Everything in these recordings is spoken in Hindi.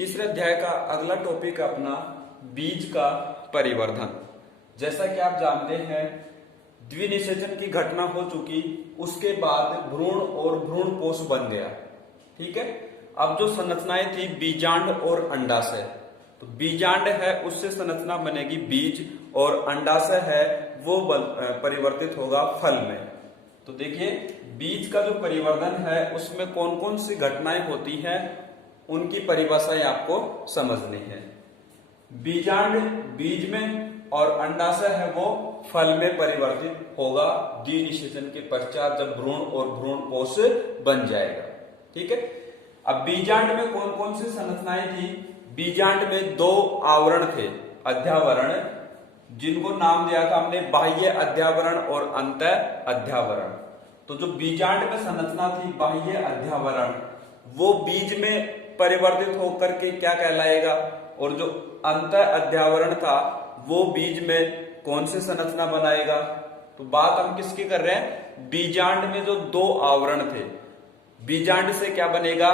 तीसरे अध्याय का अगला टॉपिक अपना बीज का परिवर्धन। जैसा कि आप जानते हैं द्विनिषेचन की घटना हो चुकी, उसके बाद भ्रूण और भ्रूणपोष बन गया। ठीक है, अब जो संरचनाएं थी बीजांड और अंडाशय, तो बीजांड है उससे संरचना बनेगी बीज, और अंडाशय है वो परिवर्तित होगा फल में। तो देखिए बीज का जो परिवर्तन है उसमें कौन कौन सी घटनाएं होती हैं, उनकी परिभाषाएं आपको समझनी है। बीजांड बीज में और अंडाशय है वो फल में परिवर्तित होगा द्विनिषेचन के पश्चात, जब भ्रूण और भ्रूणपोष बन जाएगा। ठीक है, अब बीजांड में कौन कौन सी संरचनाएं थी? बीजांड में दो आवरण थे, अध्यावरण, जिनको नाम दिया था हमने बाह्य अध्यावरण और अंत अध्यावरण। तो जो बीजांड में संरचना थी बाह्य अध्यावरण, वो बीज में परिवर्तित होकर के क्या कहलाएगा, और जो अंत अध्यावरण था वो बीज में कौन सी संरचना बनाएगा। तो बात हम किसकी कर रहे हैं? बीजांड में जो दो आवरण थे, बीजांड से क्या बनेगा?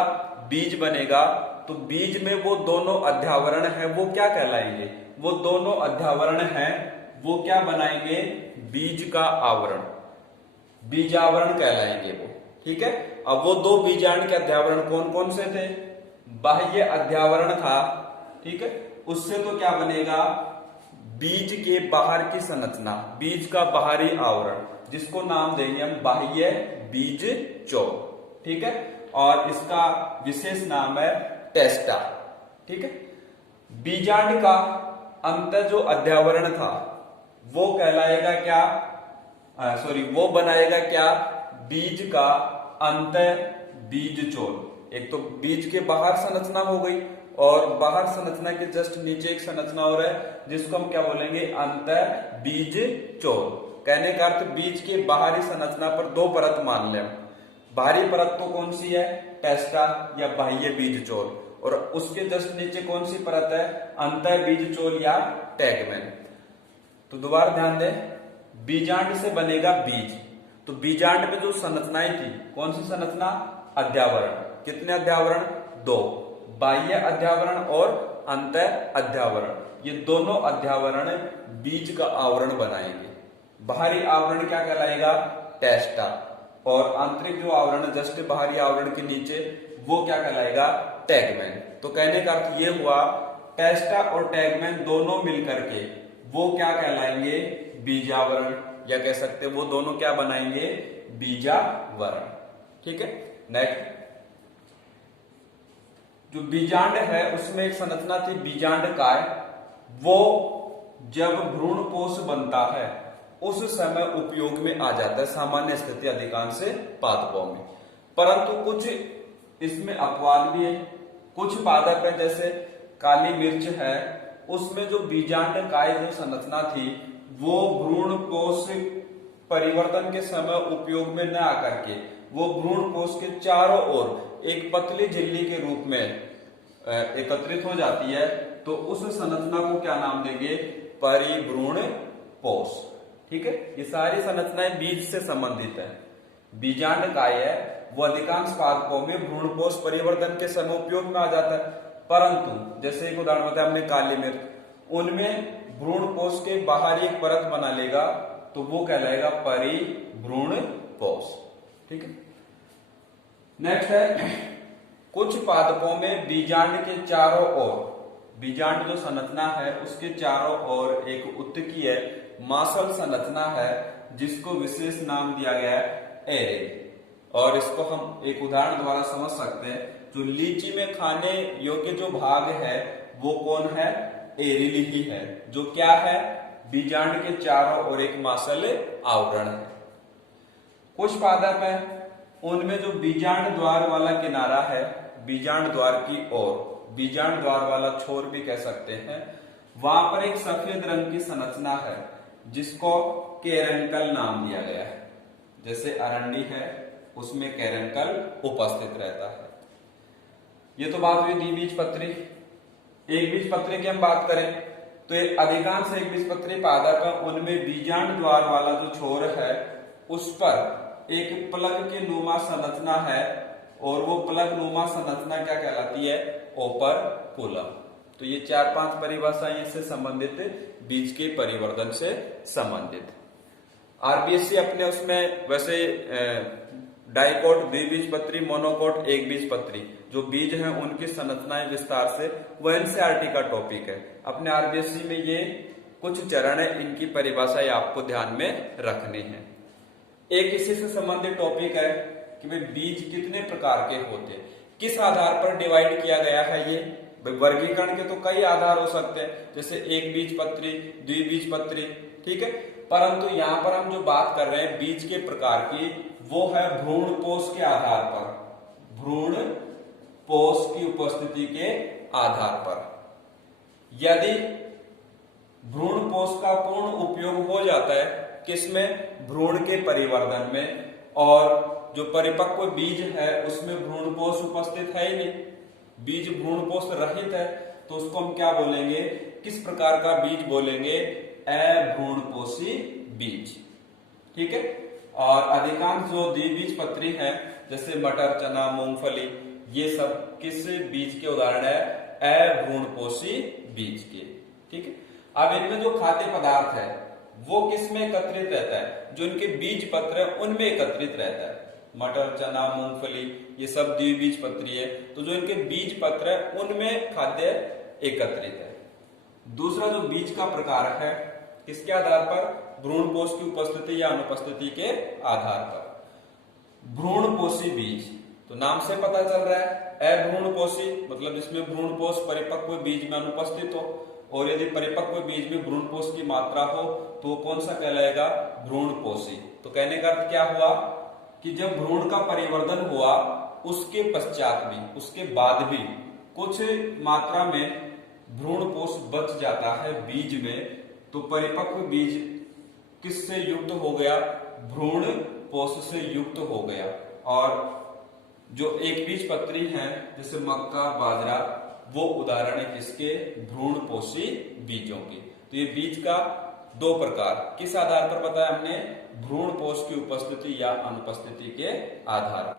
बीज बनेगा। तो बीज में वो दोनों अध्यावरण है वो क्या कहलाएंगे? वो दोनों अध्यावरण हैं वो क्या बनाएंगे? बीज का आवरण, बीजावरण कहलाएंगे वो। ठीक है, अब वो दो बीजांड के अध्यावरण कौन कौन से थे? बाह्य अध्यावरण था, ठीक है, उससे तो क्या बनेगा? बीज के बाहर की संरचना, बीज का बाहरी आवरण, जिसको नाम देंगे हम बाह्य बीज चौल। ठीक है, और इसका विशेष नाम है टेस्टा। ठीक है, बीजांड का अंत जो अध्यावरण था वो कहलाएगा क्या? वो बनाएगा क्या? बीज का अंत बीज चोल। एक तो बीज के बाहर संरचना हो गई, और बाहर संरचना के जस्ट नीचे एक संरचना और है जिसको हम क्या बोलेंगे? अंत बीज चोल। कहने का अर्थ बीज के बाहरी संरचना पर दो परत मान लें। बाहरी परत तो कौन सी है? टेस्टा या बाह्य बीज चोल, और उसके जस्ट नीचे कौन सी परत है? अंत बीज चोल या टैगमेन। तो दोबारा ध्यान दें, बीजांड से बनेगा बीज। तो बीजांड में जो संरचनाएं थी, कौन सी संरचना? अध्यावरण। कितने अध्यावरण? दो, बाह्य अध्यावरण और अंत अध्यावरण। ये दोनों अध्यावरण बीज का आवरण बनाएंगे। बाहरी आवरण क्या कहलाएगा? टेस्टा, और आंतरिक जो आवरण है जस्ट बाहरी आवरण के नीचे वो क्या कहलाएगा? टैगमेन। तो कहने का अर्थ ये हुआ टेस्टा और टैगमेन दोनों मिलकर के वो क्या कहलाएंगे? बीजावरण, या कह सकते हैं वो दोनों क्या बनाएंगे? बीजावरण। ठीक है, नेक्स्ट जो बीजांड है उसमें एक संरचना थी बीजांड काय। वो जब भ्रूणपोष बनता है उस समय उपयोग में आ जाता है, सामान्य स्थिति अधिकांश पादपों में। परंतु कुछ इसमें अपवाद भी है, कुछ पादप है जैसे काली मिर्च है, उसमें जो बीजांड काय जो संरचना थी वो भ्रूणपोष परिवर्तन के समय उपयोग में न आकर के वो भ्रूणपोष के चारों ओर एक पतली झिल्ली के रूप में एकत्रित हो जाती है। तो उस संरचना को क्या नाम देंगे? परिभ्रूणपोष। ठीक है, ये सारी संरचनाएं बीज से संबंधित है। बीजांड काय है वो अधिकांश पादपों में भ्रूणपोष परिवर्तन के समय उपयोग में आ जाता है, परंतु जैसे एक उदाहरण बताया हमने काली मिर्च, उनमें भ्रूणपोष के बाहर एक परत बना लेगा तो वो कहलाएगा परिभ्रूणपोष। ठीक है, नेक्स्ट है कुछ पादपों में बीजांड के चारों ओर, बीजांड जो संरचना है उसके चारों ओर एक उत्तकीय मासल संरचना है जिसको विशेष नाम दिया गया है एरे। और इसको हम एक उदाहरण द्वारा समझ सकते हैं। जो लीची में खाने योग्य जो भाग है वो कौन है? एरिली ही है, जो क्या है? बीजांड के चारों ओर एक मासल आवरण है। कुछ पादप है उनमें जो बीजांड द्वार वाला किनारा है, बीजांड द्वार की ओर, बीजांड द्वार वाला छोर भी कह सकते हैं, वहां पर एक सफेद रंग की संरचना है जिसको कैरेंकल नाम दिया गया है। जैसे अरंडी है उसमें कैरेंकल उपस्थित रहता है। ये तो बात हुई द्विबीजपत्री। एक बीजपत्री की हम बात करें तो अधिकांश एक बीजपत्री पादप है उनमें बीजांड द्वार वाला जो छोर है उस पर एक प्लग के नुमा संरचना है, और वो प्लग नुमा संरचना क्या कहलाती है? ओपर्कुलम। तो ये 4-5 परिभाषाएं इससे संबंधित, बीज के परिवर्धन से संबंधित। आरबीएससी अपने उसमें वैसे डाइकोट द्विबीजपत्री, मोनोकोट एक बीजपत्री जो बीज हैं उनकी संरचनाएं विस्तार से, वो एनसीईआरटी का टॉपिक है। अपने आरबीएससी में ये कुछ चरण है, इनकी परिभाषाएं आपको ध्यान में रखनी है। एक इसी से संबंधित टॉपिक है कि भाई बीज कितने प्रकार के होते हैं, किस आधार पर डिवाइड किया गया है। ये वर्गीकरण के तो कई आधार हो सकते हैं, जैसे एक बीजपत्री, द्विबीजपत्री, ठीक है, परंतु यहाँ पर हम जो बात कर रहे हैं बीज के प्रकार की, वो है भ्रूणपोष के आधार पर, भ्रूणपोष की उपस्थिति के आधार पर। यदि भ्रूणपोष का पूर्ण उपयोग हो जाता है किसमें, भ्रूण के परिवर्धन में, और जो परिपक्व बीज है उसमें भ्रूणपोष उपस्थित है ही नहीं, बीज भ्रूणपोष रहित है, तो उसको हम क्या बोलेंगे, किस प्रकार का बीज बोलेंगे, अभ्रूणपोषी बीज, ठीक है। और अधिकांश जो द्विबीजपत्री है जैसे मटर, चना, मूंगफली, ये सब किस बीज के उदाहरण है, अभ्रूणपोषी बीज के, ठीक है। अब इनमें जो खाद्य पदार्थ है वो किसमें एकत्रित रहता है, जो इनके बीज पत्र है उनमें एकत्रित रहता है। मटर, चना, मूंगफली ये सब द्विबीजपत्री है, तो जो इनके बीज पत्र है उनमें खाद्य एकत्रित है। दूसरा जो बीज का प्रकार है, किसके आधार पर, भ्रूणपोष की उपस्थिति या अनुपस्थिति के आधार पर। भ्रूणपोषी बीज, तो नाम से पता चल रहा है अभ्रूणपोषी, मतलब जिसमें भ्रूणपोष परिपक्व बीज में अनुपस्थित हो, और यदि परिपक्व बीज में भ्रूणपोष की मात्रा हो तो कौन सा कहलाएगा, भ्रूणपोषी। तो कहने का अर्थ क्या हुआ कि जब भ्रूण का परिवर्धन हुआ उसके पश्चात भी, उसके बाद भी कुछ मात्रा में भ्रूणपोष बच जाता है बीज में, तो परिपक्व बीज किससे युक्त हो गया, भ्रूणपोष से युक्त हो गया। और जो एक बीजपत्री हैं जैसे मक्का, बाजरा, वो उदाहरण है किसके, भ्रूणपोषी बीजों के। तो ये बीज का दो प्रकार, किस आधार पर बताया हमने, भ्रूणपोष की उपस्थिति या अनुपस्थिति के आधार पर।